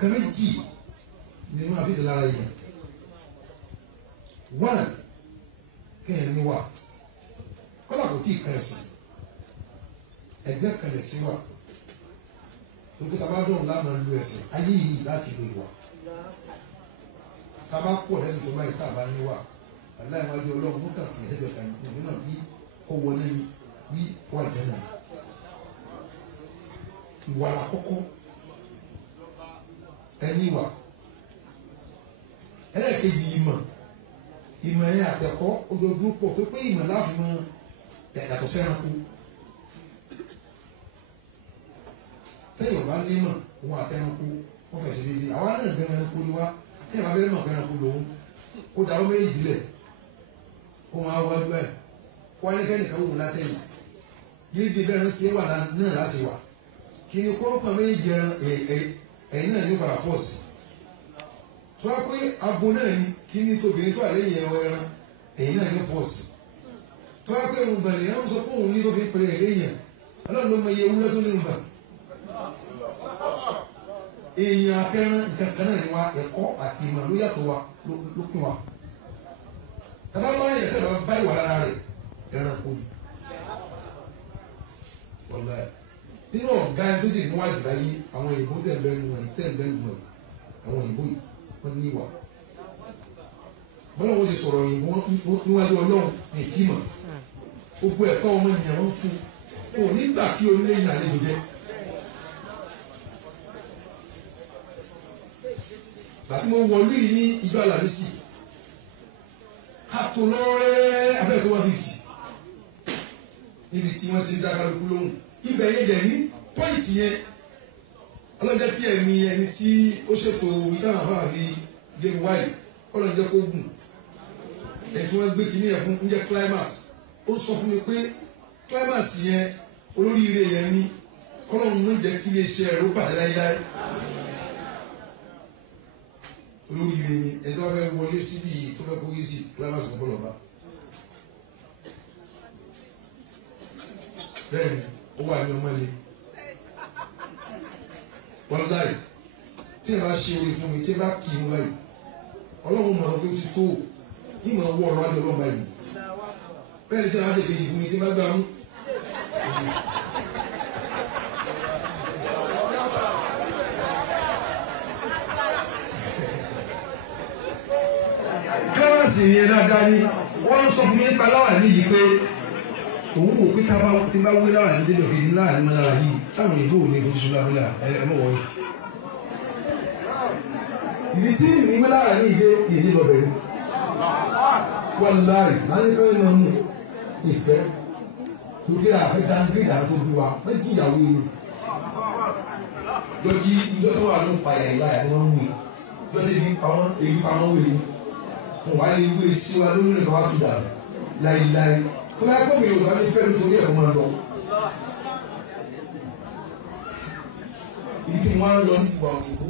kàméjì nínú àfihàn lára yẹn one kéèyàn ní wà kọ́lá kò tí ì kan ẹ̀sìn ẹgbẹ́ kan ẹ̀sìn wà lókè tá a bá dọ̀rùn láàmú lu ẹ̀sìn ayé yìí láti lo ìwà tá a bá pọ̀ lẹ́sìn tó báyìí tá a bá ní wà aláìwájú ọlọ́run mú kàn fún ẹsẹ̀ kan ìdí náà bí kò wọlé bí wà jẹ́nà ìwà àkọ́kọ́ ẹni wà ẹlẹ́ẹ̀kejì ìmọ̀ ẹ̀yẹ àtẹ̀kọ́ ojoojúmọ́ pọ̀ tó pé ìmọ̀ láti mọ yàtọ̀ sẹ́ranko tẹ́yọ̀ bá nímọ̀ òun àtẹranko wọ́n fẹ̀sẹ̀ dédé àwa náà gbẹ̀rẹ̀ ẹranko ni wá tẹ́yọ̀ bá fẹ́ mọ̀ gbẹ̀rẹ̀ ẹranko lòun kó dà ó méjì bílẹ̀ kó wọn á wájú ẹ̀ kó wá ní kẹ́nìkan wò látẹ̀yìn yíyí bẹ́ẹ̀ ń ṣe wà náà láti wà kí ni kórópọ̀ méjì ẹ̀yìn náà ní padà fọ́ọ̀sì tó wá pé abo náà ni kí ni tóbìnrin tó àlẹ́yìn ẹ̀wọ̀ ẹran ẹ̀yìn náà ní fọ́ọ̀sì tó wá pé òun bẹ̀rẹ̀ ẹ̀rọ sọ pé òun ní tó fi pèrè ẹ̀lẹ́yìn ọlọ́run ló mọ iye ewúrẹ́ tó nínú bẹ̀rẹ̀ èèyàn akẹ́rán kankan náà ni wa ẹ̀kọ́ àti ìmọ̀ ló yàtọ̀ wa ló pín wa tàbá máa yẹ tẹ́ bá bá ìwà lára rẹ̀ ẹran kò ní wọ́lá ẹ̀ nínú ọ̀gá ẹ̀ tó sì níwájú láyé àwọn òyìnbó tẹ̀lẹ́nu ẹ̀ àwọn òyìnbó yìí wọ́n ní ìwà bọ́lá wọn ti sọ̀rọ̀ òyìnbó níwájú ọlọ́run ní ìtìmọ̀ gbogbo ẹ̀kọ́ ọmọ ènìyàn wọn fún un nígbà kí onílé yìí àlejò jẹ́ láti mo wọlú yìí ní ìjọ Àlàmísì àtò lọ́rẹ́ abẹ́ẹ̀tọ́ 150 níbi tí wọ́n ti ń dá kálukú lóhùn ibẹ̀ yẹn dẹ̀ ní pọ́ìntì yẹn ọlọ́jẹ́ kí ẹ̀mí ẹni tí ó ṣètò ìtàn àbá àbí game wáyé ọlọ́jẹ́ kó gùn ẹ̀ tí wọ́n gbé kíní ẹ̀ fún ń jẹ́ climax ó sọ fún mi pé climax yẹn olóríire yẹn ní kọ́lọ́run ló jẹ́ kí iléeṣẹ́ rẹ̀ ó bàjẹ́ láíláí olóríire ni ẹjọ́ bá fẹ́ wọlé síbi tó fẹ́ kó yìí sí climax kò bọ́lọ̀ bá bẹ́ẹ̀ ni ó wà ní ọmọ ilé wọ́n láì tí ẹ bá ṣe orí fún mi tí ẹ bá kì í mú láì ọlọ́run mọ̀ ọ́ pé ó ti tó ìmọ̀ ọwọ́ ọ̀rọ̀ adé ọlọ́run báyìí bẹ́ẹ̀ ni tí ẹ bá ṣe kejì fún mi tí ẹ bá gbà mú. kíláàsì yẹn dáadáa ni wọ́n sọ fún mi nípa láwàní yìí pé òun wò pé tí bá wé láwàní débẹ̀ kejì láàrin mọ́ lára yìí táwọn ìbò ò ní fojú sùn lábẹ́lá mọ̀ wọ́n. ìdí tí ìwé láàrin ìdè ìdí lọ bẹ̀rẹ̀ wọ́n láàrin láti fẹ́ máa mú ìfẹ́ torí àfẹ́ dáńgírì àwọn tó bí wa wọ́n jí ìyàwó yìí lọ́jí ìjọ tó wà ló ń pa ìyá ìlà ẹ̀ wọ́n ń wè lọ́dẹ ibi pamọ́ èyí pamọ́ wè ní wọ́n wá lè wé sí wa lórí rẹ̀ wá tó dà láìláì tó bá kọ́ mi ò bá mi fẹ́ nítorí ẹ̀ máa lọ. ibi wọn á lọ ní ìwà òyìnbó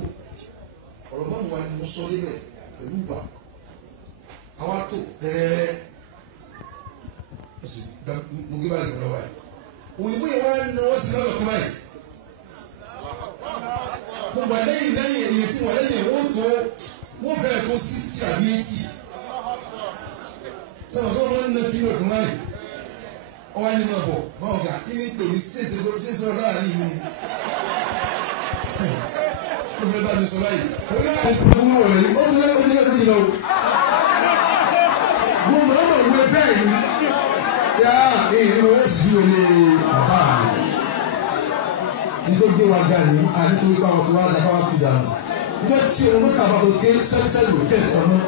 ọ̀rọ̀ bá wà ní mo sọ níbẹ̀ pẹ̀lú ìgbà àwa tó rẹ́rẹ́rẹ́ mo gbé báyìí lọ́wọ́ ẹ̀ òyìnbó yẹn wá ní wọ́n sì lọ́dọ̀ kọ́ báyìí mo gbà lẹ́yìn èyí tí wọ́n lẹ́yìn wọ́n fẹ́ẹ̀ tó 60 àbí 80 sọ̀rọ̀ tó wọ́n ń ná kílò kan báyìí ọwọ́ ni mo bọ̀ báwọn gà kí ni pèmí ṣèṣe ọ̀rọ̀ àárín mi ó fẹ́ bá mi sọ báyìí ó yá àìsàn owó wọlé ó ní ẹgbẹ́ yìí lọ mo mọ̀ ọ́n mọ̀ wọ́n bẹ́ẹ̀ ni yá èyí ni wọ́n sì dúró lé bàbá mi nítorí gbé wa ga ní ànítorí báwọn tó wá dábàá wá fi dànù nígbà tí òun mọ́ta bá tó ké sẹ́mísẹ́mì ló tẹ̀ tọ́ mọ́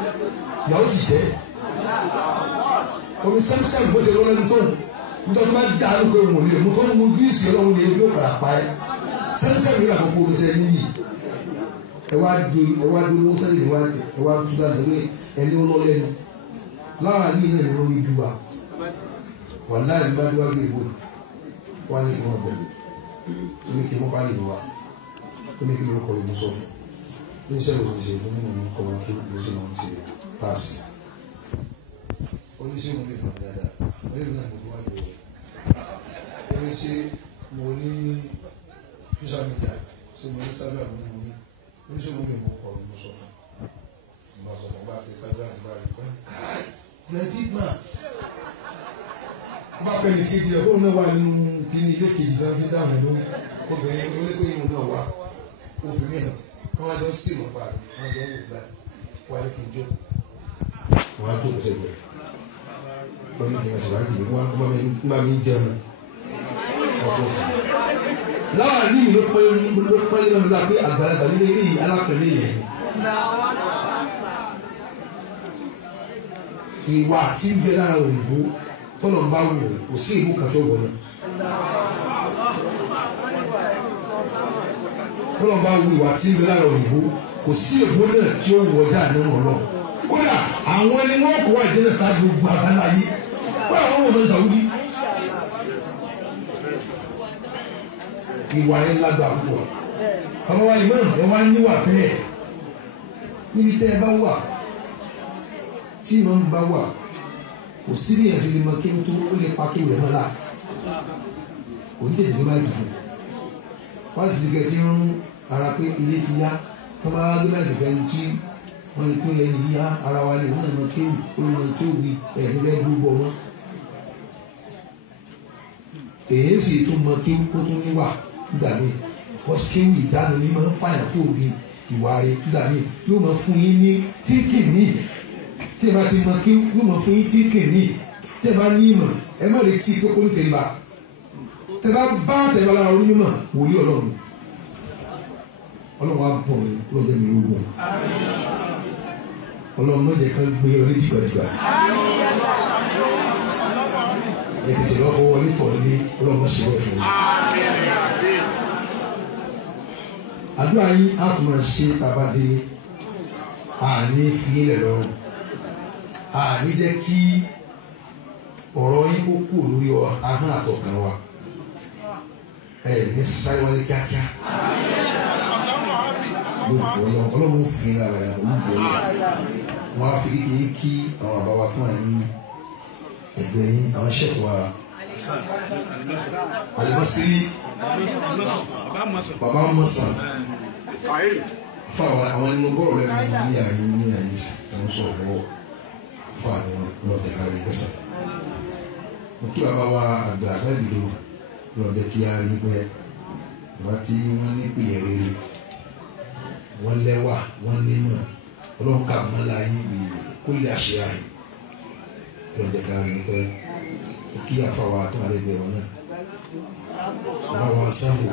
ìyàwó sì jẹ́ omi sẹ́mísẹ́mì bó ṣe lọ́wọ́ lẹ́nu tó nítorí má dá lóko ìwọ̀n lé mo tó ń mú gíìsì ọlọ́run ní ebi ó padà pa ẹ́ sẹ́mísẹ́mì yóò àkókò tẹ níbi ẹ wá dúró owó tẹ́lẹ̀ ní wá tẹ ẹ wá dúró àtẹ̀wé ẹni ó lọ lẹ́nu láwọn àmì náà ní wọ́n ibi wa wà láì bá dúró àgbè ìbò wá ní ìwọ̀n bẹ̀rẹ̀ ó ní kí wọ́n bá lè wá ó ní kí wọ́n kọ́ ìmú sọ fún ní sẹ́wọ̀n ti ṣe fún nínú ọkọ̀ wọn kí ló ṣe máa ń ṣe páàsì oníṣègùn lè mọ̀ dáadáa lẹ́yìn náà gbogbo wájú rẹ̀ oníṣẹ́ mo ní social media ṣe mo ní sábà mo ní oníṣòwò mi kò kọ̀ ló sọ fún un bá sọ fún bá ti sáájú àti bá rí pé yẹ big man bá pẹ̀lú kejì ẹ̀ fóun náà wà nínú kíní ilé kejì náà fi dáhùn ẹ̀ ló obìnrin onígbé yìí náà wà ó fi mí hàn wọn jọ sí ìmọ̀ pa wọn jọ wò gbà wà ní kí n jó wọn á tó tẹ̀lé wọn ní kí n ṣe wájú wọn máa mi jẹun ọ̀pọ̀ sí. láàrin ìlú pẹ́ẹ́lí náà ló pé àgbàlagbà nílé ilé yìí alápẹ̀lẹ́ yẹn. ìwà tí ń bẹ lára òyìnbó tọ́nà ń bá wò kò sí ìlú kan tó wọ̀ náà. tọ́nà ń bá wò ìwà tí ń bẹ lára òyìnbó kò sí ìlú náà tí ó wọ̀ dáa nínú ọlọ́run. kódà àwọn ẹni wọn kò wá ìjẹ́lẹ̀ sáájú gbogbo àbálá yìí kódà wọn wọ̀ lọ Saudi. ìwà yẹn lágbàá púpọ̀ àwọn wa ìmọ̀ ẹ wá níwà bẹ́ẹ̀ níbi tẹ́ ẹ bá wà tí ìmọ̀ ń bá wà kò sí ní ẹ̀sìn lè mọ kí n tó ó lè pa kí ìwẹ̀ mọ́ la kò ní tètè tó láì dùn wọ́n sì ti kẹ́tí ń ara pé ilé ti yá wọ́n bá gbé láì dùn fẹ́ni tí wọ́n lè pé ẹni yá ara wa lè wọ́n lè mọ kéwì ó lè mọ tó wí ẹ̀ẹ́dì bẹ́ẹ̀ gbogbo wọn èyí sì tó mọ kéwì kó tó níwà nígbà míì wọ́n kéwì ìdáná ní máa ń fàyà tó bí ìwà rẹ̀ nígbà míì yóò máa fún yín ní tíkì míì tí ẹ bá ti mọ kéwì yóò máa fún yín tíkì míì tí ẹ bá ní ìmọ̀ ẹ má retí pé kó ní tẹ̀lébà tẹ bá tẹ̀lébà lára orí mímọ̀ wòlíì ọlọ́run ọlọ́run á bọ̀ ọ́ lọ́jọ́ mi ó wọ̀ ọlọ́run náà jẹ́ ká gbé ọ létí gbàdúgbà ẹ tètè lọ́ fọwọ́ létọ̀ lé ọlọ́run ṣe wẹ̀ fún mi. àdúrà yín á tún máa ṣe tabadé àní fìlẹ̀ lọ́rùn àní jẹ́ kí ọ̀rọ̀ yín kó kú lórí ahọ́n àtọ̀kàn wa ní sáré wọlé kíákíá ọlọ́run fi ń ra rẹ̀ olùkọ́ yẹn wọ́n á fi kékeré kí àwọn àbáwá tó wà ní ẹgbẹ́ yín àwọn ṣẹ́kù wa alimọ́sírí bàbá mọ́sán fún àwọn ẹni bọ́ọ̀lù lẹ́nu ní àyè sí àwọn sọ̀rọ̀ lọ́wọ́ fún àwọn ọlọ́dẹ kárí pẹ́sà mo kí bàbá wa àgbà àgbàdìdò lọ́dẹ kí á rí pé ìwà tí wọ́n ní ìpìlẹ̀ rere wọ́n lẹ́wà wọ́n nímọ̀ ọlọ́run kà mọ́ láyé bí kó lè àṣẹ àyè lọ́dẹ kárí pé mo kí àfàwà tó wà lẹ́gbẹ̀ẹ́ wọn náà bàbá wa sáfò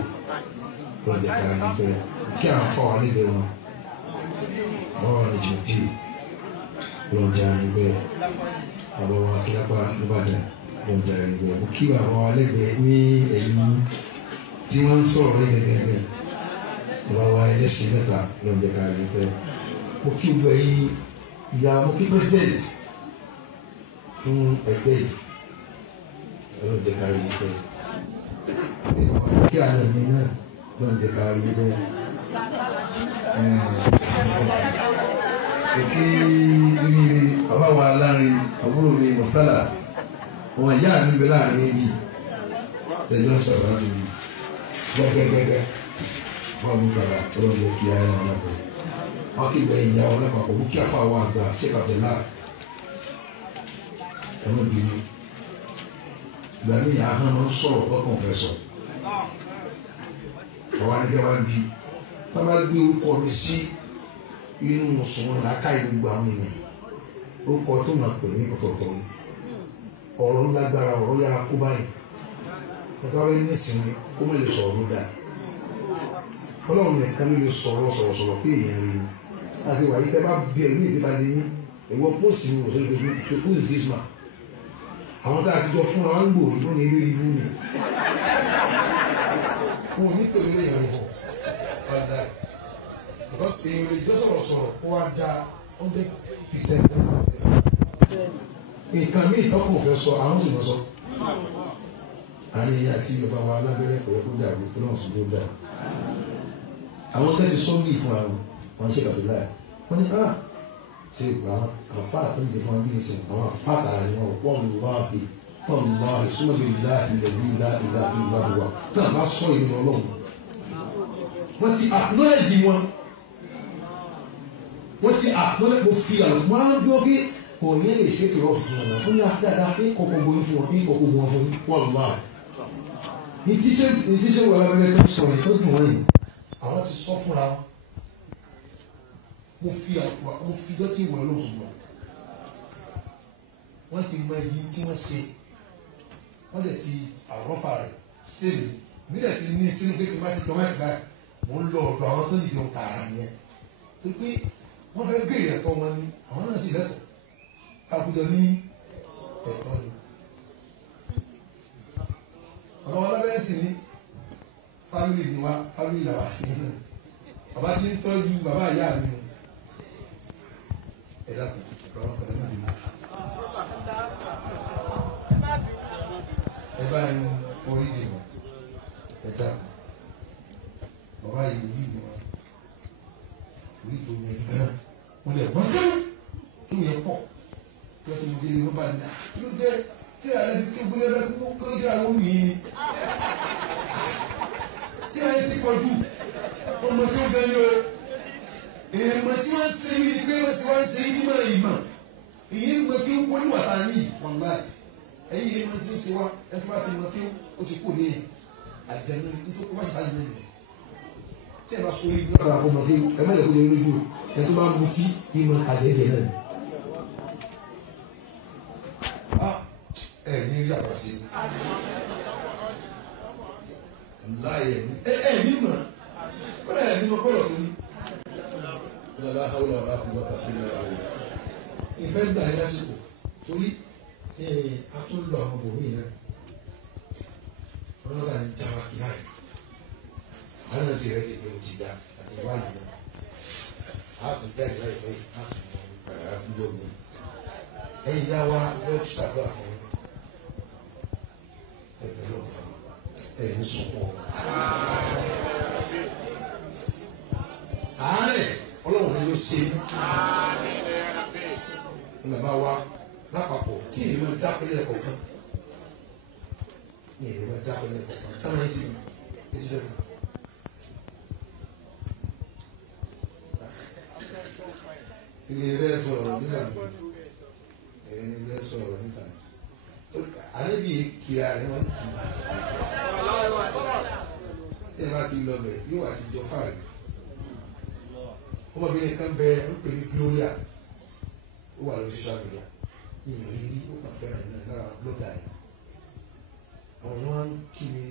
lọ́dẹ kárí pé mo kí àwọn àfàwà lẹ́gbẹ̀ẹ́ wọn bàbá wa lè jù dì lọ́dẹ kárí pé bàbá wa kílápá nìbàdàn lọ́dẹ kárí pé mo kí bàbá wa lẹ́gbẹ̀ẹ́ ní ẹ̀yìn tí wọ́n ń sọ̀rọ̀ lẹ́gbẹ̀ẹ́ bàbá wa ẹlẹ́sìn mẹ́ta lọ́dẹ kárí pé mo kí gbogbo ẹ̀yin ìyá mo kí president fún ẹgbẹ́ yìí lọ́dẹ kárí pé kí àná mi náà lọ́dẹ kárí pé kí níbi bàbá wa láàrin àbúrò mi mọ̀tálà wọn ìyá mi bẹ láàrin ẹbí tẹjọ́ sọ̀rọ̀ láti bí gẹ́gẹ́gẹ́gẹ́ wọ́n mú gbàgbà lọ́dẹ kí ara wọn lápẹ́ wọ́n kí gbẹ̀yìn ìyá wọn lápapọ̀ mú kí àfa àwọn àgbà ṣèkàtẹ̀ náà ẹ̀rọ bínú ìgbà míì ahọ́n máa ń sọ̀rọ̀ lọ́kàn fẹ́ sọ àwọn anìkẹ́ wá bí wọ́n bá gbé orúkọ mi sí inú mùsùlùmí làákà ìgbà àwọn èèyàn orúkọ tó máa pè ní ọ̀tọ̀ọ̀tọ̀ ni ọ̀rọ̀ lágbára ọ̀rọ̀ yára kó báyìí ẹ̀ka wáyé nísìnyí kó má lè sọ̀rọ̀ ló dáa ọlọ́run nìkan ló lè sọ̀rọ̀ pé èèyàn rí ni àti wàyí tẹ́ bá bí ẹ̀ ní ìdíta lé ní ẹ̀wọ̀n pósì ní òṣèlú tó who is this man àwọn tá a ti jọ fúnra wá ń gbòòrò ló ní ilé ibú ni fún onítorí lèèyàn rẹ̀ fọ̀ ọ̀dà because èèyàn lè jọ sọ̀rọ̀ kó wá dá 100% nǹkan míì tọ́kùn fẹ́ sọ àwọn sì lọ sọ àárín àti bàbá wa alábẹ́rẹ́ kò yẹ kó dàrú tó náà sùn ló dà àwọn ọ̀gá ti sọ́ọ́bì fún àwọn ṣe kàbí láyà wọ́n ní ṣe àwọn àfa àtúndì fún abíyẹn sìn àwọn àfa àtàrà ni wọn wọ́n lọ́ọ̀hì tọ́ lọ́ọ̀hì súnmọ́bí láàbí lẹ́bí ìlà ìwà tó àbá sọ ìlú ọlọ́run wọ́n ti acknowledge wọn wọ́n ti mo fi àwọn mo á dúró pé òyìn lè ṣe kìlọ̀ fún wọn fún yà dáadáa pé kọ̀kọ̀ gbóyún fún wọn pé kọ̀kọ̀ gbóyún fún wọn lọ́wọ́ ní tíṣẹ́ wọ abẹ́rẹ́ tó sọ̀rọ̀ tó dùn wọ́n yìí àwọn ti sọ fúnra wọn mo fi dọ́tí ìwọ̀ ẹ̀ lóṣù lọ wọ́n ti mọ èyí tí wọ́n ṣe wọ́n lè ti àrọ́fà rẹ̀ sẹ́mi mi lè ti ní sínú pé tí wọ́n ti dán máa gbà mò ń lọ ọ̀dọ̀ àwọn tó nìdí ohun tààrà nìyẹn tó pé wọ́n fẹ́ béèrè ẹ̀tọ́ wọn ni àwọn náà sì lẹ́tọ̀ọ́ kákújọ ní ẹ̀tọ́ ni ọ̀dọ̀ wọn lábẹ́ sí ní fámìlì ni wá fámìlì làwà sí náà bàbá tí ń tọ́jú bàbá ìyá mi nù ẹ̀dá kò lọ́wọ́ pẹ̀lú náà nínú ẹ bá ń forí jì wọ́n ẹ̀dá bàbá yìí wí ni wọn wí tó yẹ gan wọn lè gbọ́n kán kí wọ́n yẹ pọ̀ kí wọ́n tó mú délé wọn bá ní kí ló dé tí a lè fi kí gbólé bẹ́ẹ̀ kó kó iṣẹ́ àwọn olùyìn ni tí a yẹ ti pọ̀ jù ọmọ tó bẹ́ẹ̀ ni o èèmọ̀ tí wọ́n ṣe yìí ni pé wọ́n ti wá ń ṣe yìí nímọ̀ ìmọ̀ èyí mọ̀ kí wọ́n ní wàtá ní wàlá ẹ̀yìn èèmọ̀ tí ń ṣe wá ẹ̀ tó bá ti mọ̀ kí ó ti kó ní àjẹmọ́ nítorí wọ́n ṣe àjẹmọ́ nìyẹn tí ẹ bá sọ yìí lọ́wọ́ àwọn ọmọdé ẹ má yẹ kó lè lójú ẹ tó bá mutí ìmọ̀ àjẹjẹ náà ẹ ní rí àbúrò sí láyé ẹ ní mọ̀ kọ́lá ẹ ní mọ̀ kọ́lá tó ní lọ́la àwọn ọ̀rọ̀ àkùnbọ̀ tàbí lọ́la ìfẹ́ gbà yín lásìkò torí a tún lọ àwọn bòmí náà wọ́n náà ń já wa kí báyìí àwọn náà sì rẹ̀ kéde òtí dá àti wáyé náà a tún dá ìlà ìwé yìí a tún mọ padà dúró mi ẹ̀yin yá wa fẹ́ ṣàdúrà fún yín ẹ bẹ̀rẹ̀ òfin ẹ̀ ní sunkún àárẹ̀ ọlọ́run ni yóò ṣe ní bàbá wa lápapọ̀ tí èyí máa dápẹ́lẹ́ ẹ̀kọ́ kan ní èyí máa dápẹ́lẹ́ ẹ̀kọ́ kan táwọn ẹ̀ ti eighty seven. ilé rẹ sọ̀rọ̀ nísàlẹ̀ ilé rẹ sọ̀rọ̀ nísàlẹ̀ àlébi kìlá rẹ wọ́n kì í tí ẹ bá ti lọ bẹ̀ yóò wá ti jọ fáàrí ọmọbìnrin kan bẹ ń pè ní Gloria ó wà lórí social media ní ìrírí ó kàn fẹ́ràn náà lára blogger yẹn àwọn yẹn wá ń kí mi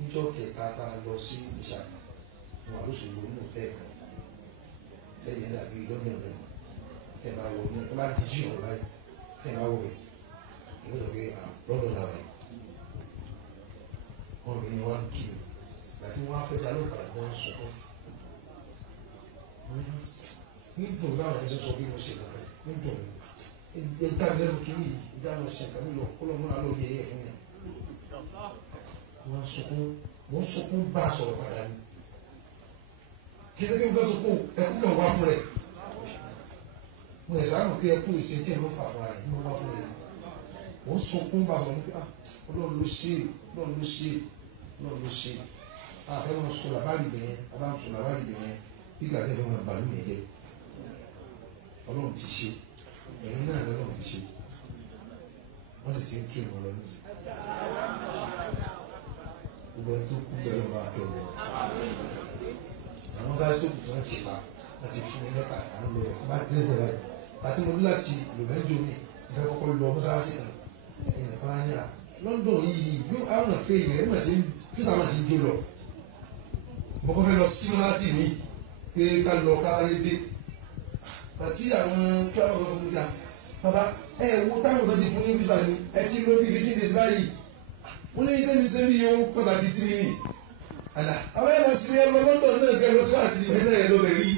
níjọ́ kẹta tá a lọ sí ìṣàlẹ̀ wọn àlóṣòwò nínú tẹ́ẹ̀kan tẹ́yìn dàbí lọ́dún náà tẹ́ bá wọ ní ẹ bá díjú ọ̀rọ̀ báyìí tẹ́ bá wọ bẹ̀ ẹ lọ pé lọ́dún náà báyìí ọmọbìnrin wa ń kí mi àti wọn á fẹ́ dá lóòkàrà kí wọ́n sọ̀rọ̀ nígbà báwọn ẹ̀sẹ̀ sọ bí mo ṣe kàn nígbà mi ẹ dá mi lẹ́nu kí ni ìdáná ṣe nǹkan mi lọ kó lọ́ máa lọ yẹ fún mi wọ́n sunkún wọ́n sunkún bá a sọ̀rọ̀ padà ní kí ẹ sẹ́kẹ́ ń sunkún ẹkú náà wá fún rẹ̀ mo ẹ̀ sáà mọ̀ pé ẹkú ìṣe tí ẹ̀ ló fà fúnra yìí ló wá fún rẹ̀ wọ́n sunkún bá a sọ̀rọ̀ nípa ọlọ́run ló ṣe ọlọ́run ló ṣe ọlọ́run ló ṣe àfẹ́ wọn sọ làbárì bẹ̀yẹn abáwọn sọ làbárì bẹ̀yẹn gbígbà tẹ́lẹ̀ wọn bàálù yẹn jẹ ọlọ́run ti ṣe ẹ̀yin náà lọ́lọ́run fi ṣe wọ́n sì ti ń kí wọn lọ nísì gbogbo ẹni tó kú bẹ́ẹ̀ lọ́wọ́ akẹ́wọ̀ àwọn sáré tó kù tó ń tì pa láti fún mi lẹ́tà à ń lọ rẹ̀ bá dé lẹ́tà báyìí àti mo ní láti lò mẹ́jọ mi ìfẹ́ kọ́kọ́ lọ mọ́sálásí kan ẹ̀yìn ẹ̀fọ́ á ní à London yìí yóò àwọn àfẹ́ yìí rẹ̀ nígbà tí fíṣà máa ti jó lọ mo kọ́ fẹ́ lọ sí mọ́sálásí mi pé ká lọ kárí dé àti àwọn tó àwọn ọmọ mi ká bàbá ẹ wo táwọn ọ̀dọ́ ti fún yín fíṣà ni ẹ ti lọ bí 15 days báyìí wọ́n ní ilé mi sẹ́ni yóò pàtàkì sí mi nì àdá àwọn ẹ̀rọ sí ẹ lọ London náà kẹ́ lọ sí àti ìfẹ́ náà ẹ lọ bẹ̀ rí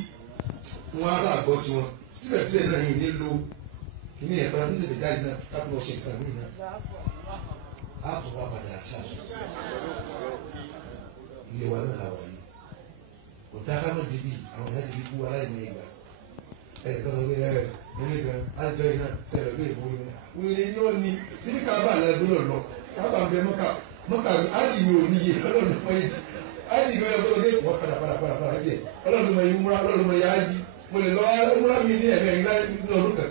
wọn á rà gbọ́ tiwọn síbẹ̀síbẹ̀ náà yìí nílò kíní ẹ̀fọ́ ní tètè jáde náà kápẹ́ ọ̀sẹ̀ kan mí náà á tún wá padà àti àṣọ ilé wa náà làwà yìí ọ̀dà kámọ́ débi àwọn ẹ̀yà ti fi kú aláìmọ̀ ìgbà ẹ̀ẹ́dẹ̀kan sọ pé ẹ̀ẹ́dẹ̀ kan àjọ iná sẹ́yìn lọ́dún èkó yìí wíwí ni ó ní síbi kábà lẹ́gbẹ̀rún lọ kábà ń bẹ mọ́kà ádìyẹ ò níye ọlọ́run mọ yìí ádìyẹ ọ̀gbọ́n ọdẹ wọ́n padà jẹ ọlọ́run mọ yìí múra ọlọ́run mọ yìí ájí mo lè lọ múra mi ní ẹ̀mẹ́rin náà nínú ọdún kan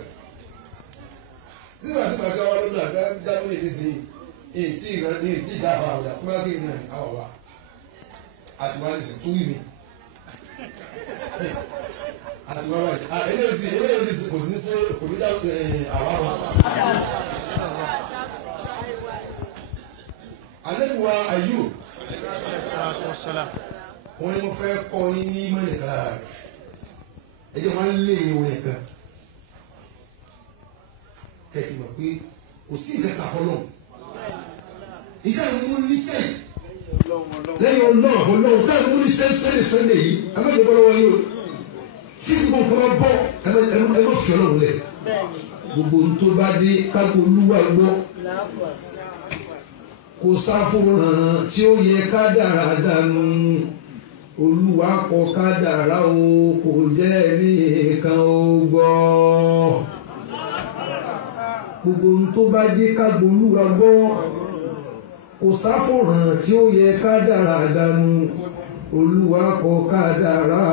nígbà tí màá tí wọ́n lọ́dún àgbà jáde lè ní sí èyí tí ìjà àwọn àwòdà tó máa gbé ní àwọn wa àti wá ní sè tó wí mi àti wá báyìí eléyìí kò ní sí kò ní dá àwa wa. Àlẹ́bùwà Ayub wọ́n ní mo fẹ́ kọ́ yín ní mọ́lẹ̀ kára rẹ̀ ẹ jẹ́ wọ́n lé orin kan kẹ́kì mọ̀ pé kò sí ìkẹta fọlọ́n ìka ìmú níṣẹ́ lẹ́yìn ọlọ́run ká ìmú níṣẹ́ sẹ́lẹ̀ yìí abẹ́jọ́ bọ́ lọ́wọ́ yìí o tí gbogbo bọ́ bọ́ ẹ lọ́ fi ọlọ́run lẹ̀ gbogbo tó bá dé kágbó olúwa gbọ́ kò sáfòràn tí ó yẹ ká dára dànù olúwa kọ ká dára o kò jẹ́ nìkan ó gbọ́ gbogbo tó bá dé kágbó olúwa gbọ́ kò sáfòràn tí ó yẹ ká dára dànù olúwa kọ ká dára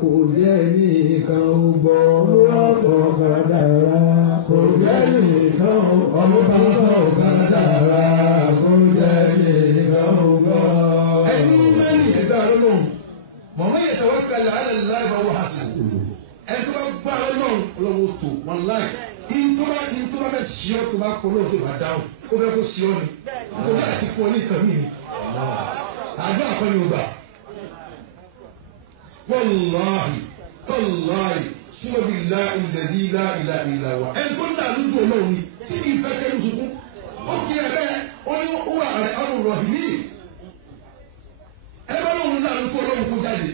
kò jẹ́ nìkan ó gbọ́ olúwa kọ ká dára kò jẹ́ nìkan ó gbọ́ ọba kọ ká dára kò jẹ́ nìkan ó gbọ́. ẹni mẹ́rin ẹ̀dá ọlọ́run mọ̀mọ́ yẹ tawakkal ala Allah wa huwa hasbuh ẹni tó bá gbá ọlọ́run ọlọ́run tó wọn láì ìtura bẹ sí ọ tó bá kọ lóòótọ́ ìbá dáhùn ó fẹ́ kó sí ọ ni nítorí àti fún ọ ní ìtàn mí ni àdó àpẹẹrẹ ọgbà wallahi tallahi summa billahi alladhi la ilaha illa huwa ẹni tó ń dà lójú ọlọ́run ni tí kì í fẹ́ kẹ́rù sunkún ó kí ẹ bẹ́ẹ̀ ó ní ó wà àrẹ ọ̀rùn rọ̀hìnì ẹ bá lóun dà lójú ọlọ́run kó jáde.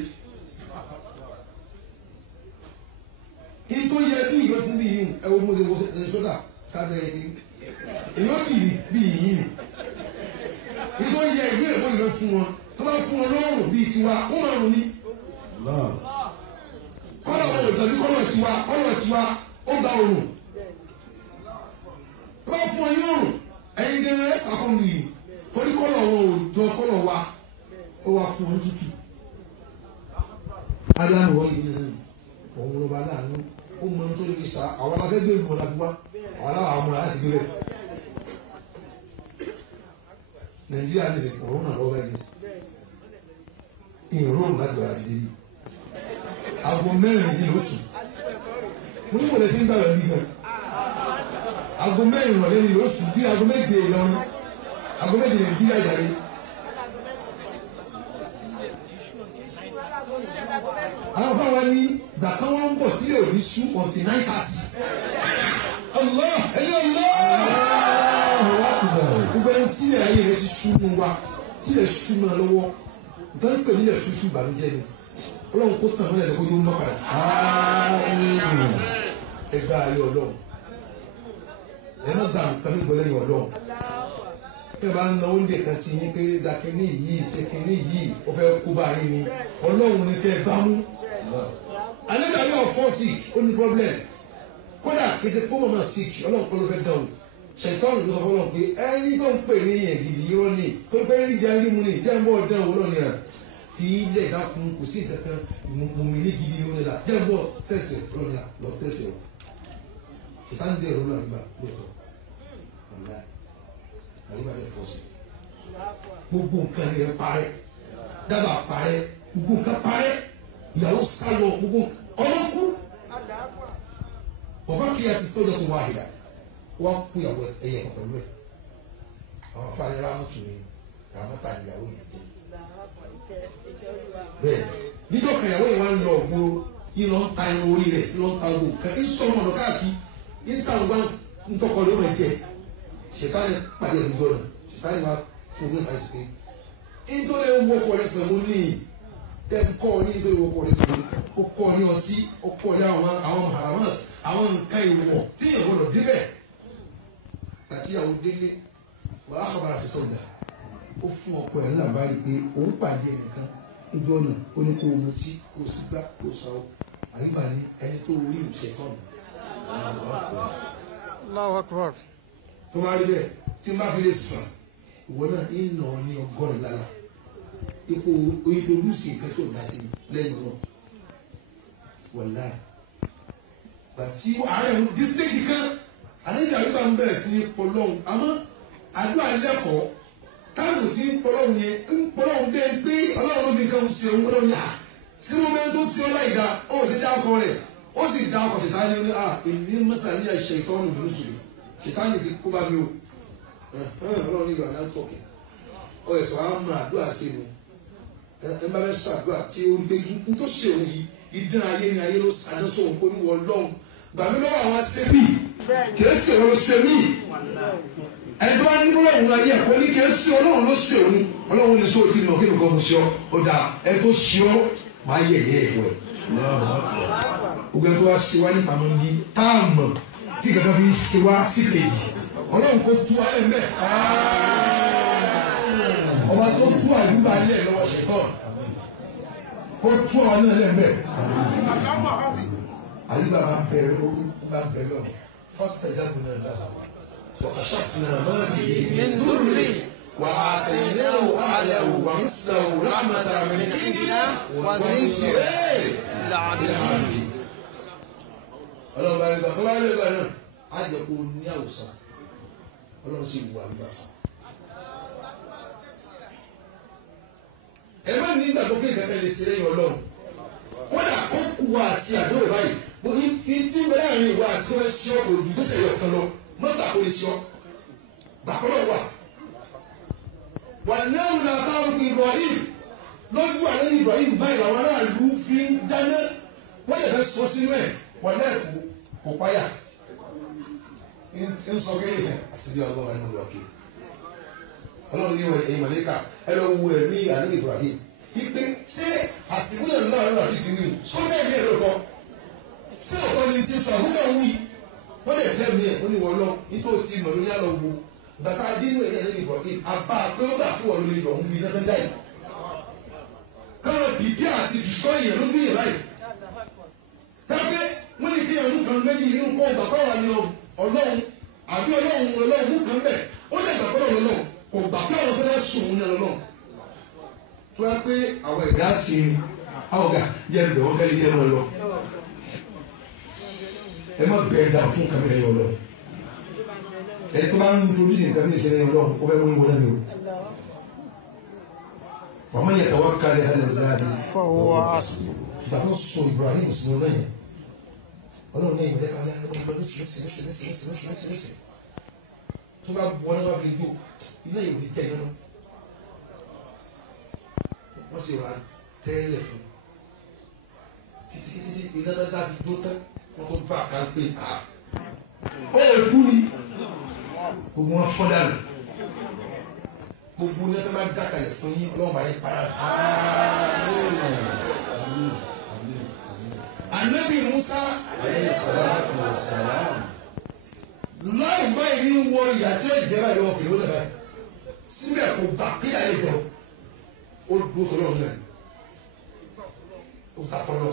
Ìtò yẹ bí ìwé fún bí yìí ẹ wo mo ṣe wo sódà sábẹ́ ẹni èyí ó bì bí yìí ìtò yẹ ìwé èbó ìwé fún wọn tó bá fún wọn lọ́rùn bíi tiwa ó máa rùn ní. kọ́lọ̀ wọn ò tẹ̀lé kọ́lọ̀ tiwa ó gba òrùn tó bá fún wọn ní òrùn ẹ̀yin dẹ́rẹ́ ẹ̀ sàkóńdù yìí torí kọ́lọ̀ wọn ò jọ kọ́lọ̀ wa ó wà fún wọn tútù. Ádámù wọ́n yìí nìyẹn òun ló bá láàánú ó mọ tó ní sa àwọn afẹ́gbé ìlú láti wá àwọn aláwọ̀ amúra láti gbé bẹ́ẹ̀. Nàìjíríà ní sèpọ̀ òun náà lọ́wọ́ ẹni ìrọ̀rùn láti wà láti débi. Aago mẹ́rin ní lóṣù mo ní wọlé sí ń gbàgbọ́ bí gan. Aago mẹ́rin wọlé ní lóṣù bí aago méje Ìlọrin aago méje Nàìjíríà yàrá. Àwọn fáwọn ní ìgbà kan wọ́n ń bọ̀ tí yóò ní sú ọ̀tí 9:30. Allah ẹni gbogbo ẹni tí ilẹ̀ ayé rẹ ti súnmọ́ wa tí ilẹ̀ súnmọ́ lọ́wọ́ nítorí pé nílẹ̀ ṣúṣú ìbànújẹ́ ni Ọlọ́run kó tàn mọ́lẹ̀ lẹ́kọ́ yóò mọ́ padà. Ẹgbẹ́ ayé Ọlọ́run ẹ má gba nǹkan ní ìgbọ́ lẹ́yìn Ọlọ́run ẹ bá ń na oúnjẹ kan sí yín pé dàkínní yìí ṣe kínní yìí ó fẹ́ kó bá yín ni Ọlọ́run ní kẹ́ ẹ bá mú. Àlejò ayé ọ̀fọ́ sick ó ní problem kódà kì í ṣe kó mọ̀mọ́ sick Ọlọ́run kọ́ ló fẹ́ dán o ṣètọ́nù tó sọ fún Ọlọ́run pé ẹni tó ń pè ní ẹ̀dì irọ́ ni tó pé rí jẹ́ rí mu ni jẹ́ ń bọ̀ dán o lọ́ni à fi ilẹ̀ dákun kò sí nǹkan kan mùmí ní gidi ní onílà jẹ́ ń bọ̀ tẹ̀sẹ̀ lọ́ni à lọ tẹ̀sẹ̀ o ṣètọ́nù dé ìrọ̀lọ́ àgbà lóòótọ́ ọ̀la àyíká rẹ̀ fọ́ sí gbogbo nǹkan rẹ̀ parẹ́ dábàá parẹ́ gbogbo nǹkan parẹ́ ìyàwó sálọ gbogbo ọlọ́kú bàbá kí a ti sọ́jọ́ tó wá àyíká wọ́n kú ìyàwó ẹ̀yẹ kan pẹ̀lú ẹ̀ àwọn afáàní rámọ́tò ni rámọ́tà ìyàwó yẹn jẹ́ bẹ́ẹ̀ níjọ́ kan ìyàwó yẹn wá ń lọ ọ̀gbọ́n yìí lọ́n ta irun orí rẹ̀ lọ́n ta ogun kan ń sọ̀rọ̀ ọ̀nà káàkiri ń sàlùwà ń tọkọ ló rẹ̀ jẹ́ ṣètàlẹ̀ pàdé ẹ̀dùjọ́ náà ṣètàlẹ̀ wá fún mi láì sí pé nítorí wọ́pọ̀ rẹ̀ sàn mọ́ ní kọ́ ní nítorí wọ́pọ̀ rẹ̀ sàn ó kọ́ ní ọtí ó kọ́ ní àwọn haramat àwọn nǹkan ìwọ̀ tí yẹn gbọ́dọ̀ débẹ̀ àti àwọn délé wàá kọ́bàrà sí sọ̀dà ó fún ọkọ ẹ̀ náà báyìí pé òun pàdé ẹnìkan lójú ọ̀nà ó ní kó o mutí kó o sì gbá kó o sọ àyíká ní ẹni tó rí ìṣẹ̀kọ́ mi. Allahu Akbar. tó máa rí bẹ́ẹ̀ tí n bá fi lè sàn ìwọ náà ń nà ọ́ ní ọgọ́rin lára ipò oyinlolúsì nǹkan tó dá sí lẹ́yìn náà wàlá gbàtí àárẹ̀ ń dísítéèkì kan àlejò àyùbá ń bẹ̀rẹ̀ sí ní pọlọ́hún àmọ́ àdúrà lẹ́kọ̀ọ́ táwọn tí ń pọlọ́hún yẹn ń pọlọ́hún bẹ́ẹ̀ gbé ọlọ́run ló fi nǹkan ṣe òun lọ́wọ́ yà sí mo mẹ́rin tó ṣe ọ́ láì dá ó sì dá ọkọ rẹ̀ ó sì dá ọkọ̀ ṣètánì ní èmi mọ́sálí àṣẹ ìtọ́nù ìlú sùn ṣètánì ti kó bá mi o ọlọ́run nílò àná tọ̀kẹ̀ ọ ẹ̀sọ́ á máa àdúrà sí mi ẹ bá fẹ́ ṣàdúrà tí ó rí pé n tó ṣe òun yìí ìdán ayé ni ayé ló ṣàdán sóhun kó ní wọ ọlọ́run gbàmí lọ́wọ́ àwọn aṣẹ́bí kìí ṣe ọ̀rọ̀ ṣe mí ẹni tó bá ní lọ́wọ́ òun ayé ẹ̀kọ́ ní kìí ṣe ọlọ́run ló ṣe òun ọlọ́run ní sóòtì náà kí nìkan mo ṣe ọ ó dà ẹ tó ṣe ọ máa yẹ ẹ̀yẹ ẹ̀fọ́ ẹ̀ gbogbo ẹ tó wá ṣe wá nípa mọ́ bí táàmù tí kankan fi ṣe wá sí kejì ọlọ́run kò tú alẹ́ mẹ́ ọba tó tú àdúgbò alẹ́ lọ́wọ́ ṣẹ̀kọ́ kó tú àwọn náà lẹ́mẹ́ àdúgbò bá bẹ̀rẹ̀ lọ́wọ́ bá bẹ̀rẹ̀ lọ́wọ́ fásitì ẹ̀dáàbò náà lára وكشفنا ما به من ضر وآتيناه أهله ومثله رحمة من عندنا وذكر للعابدين ọlọ́run bá rí bá tó bá rí bá náà á jẹ́ kó ní àwòsàn ọlọ́run sì wù àgbàsàn. ẹ má ní ìgbàgbọ́ pé ìgbàgbọ́ lè ṣe lẹ́yìn ọlọ́run kódà ó kù wá àti àdóò báyìí gbogbo tí ń bẹ láàrin ìwà àti tó fẹ́ sí ọ kò ju gbèsè yọ kan lọ mọ́tà kò lè sí ọ gbàgbọ́ wà. wà náà ń la bá òkè Ibrahim lójú àlẹ́ Ibrahim báyìí làwọn aráàlú fi ń dáná wọ́n lè fẹ́ sọ sínú ẹ̀ wọ́n náà kò páyà ń sọ kéde yẹn àṣìbí ọlọ́run ẹni wọ́n wákè ọlọ́run ní ẹ̀yìn mọ̀lẹ́kà ẹ lọ wo ẹ̀mí àlẹ́ Ibrahim ìpè ṣé àsìkò yẹn lọ́wọ́ ẹ̀rọ àbí tìwí sọ́dọ̀ ẹ̀mí ẹ̀rọ kan ṣé ọ̀tọ̀ ni ti sọ àbúkọ̀ wí wọ́n lè fẹ́ mi ẹ̀ wọ́n ní wọ́n lọ nítorí tí mọ̀ lóyún àlọ́ wo bàtà bínú ẹ̀yìn àlẹ́ Ibrahim àbá pé ó gbà pé wọ́n lórí ìlọ̀ ń bí dandan dáì káwọn bìbí àti bìsọ́ ìyẹn ló bí yẹn báyìí tábẹ́ wọ́n ní kí ẹ̀rú kan méjì inú kọ́ bàbá wa ni ọlọ́run àbí ọlọ́run mú kan bẹ́ẹ̀ ó lè gbà pé ọlọ́run kò gbà pé àwọn fẹ́rẹ́ sùn ní ọlọ́run tó wá pé àwọn ẹ̀dá sí i àwọn ọ̀gá jẹ́ ẹ̀rọ ìdọ̀wọ́ kẹ́lẹ́ jẹ́ ẹ̀rọ lọ ẹ má bẹ̀ẹ́ dà fún kàmínà yọ lọ ẹ tó bá ń torí sí nǹkan ní ìṣẹ̀lẹ̀ yọ lọ ó fẹ́ mú ìwọ náà ni o wàá má yẹ tàwa kálẹ̀ hàlẹ̀ láàbí ìgbà tó sọ Ibrahim sínú náà yẹn ọlọ́run ní ìmọ̀lẹ́ka ọ̀yá ẹ̀rọ ìgbà ní sílẹ̀sílẹ̀sílẹ̀sílẹ̀sílẹ̀sílẹ̀sí tó bá bu ọ́nà bá fi jó iná yìí ò ní tẹ̀ nínú wọ́n sì wá tẹ́lẹ̀ fún títí iná dáadáa fi jó tán wọ́n tó bá a ká gbé a ó kú ni gbogbo wọn fọ́ dànù gbogbo ní ẹ máa dákalẹ̀ fún yín ọlọ́run bá yín para Ànábì Musa láì báyìí ní wọ ìyá tí ó jẹ́ báyìí lọ́wọ́ fìlẹ̀ ó dàbà síbẹ̀ kò gbà kí ayé jẹ́ ó dúró tọ́lọ́ náà ó gbà fọlọ́.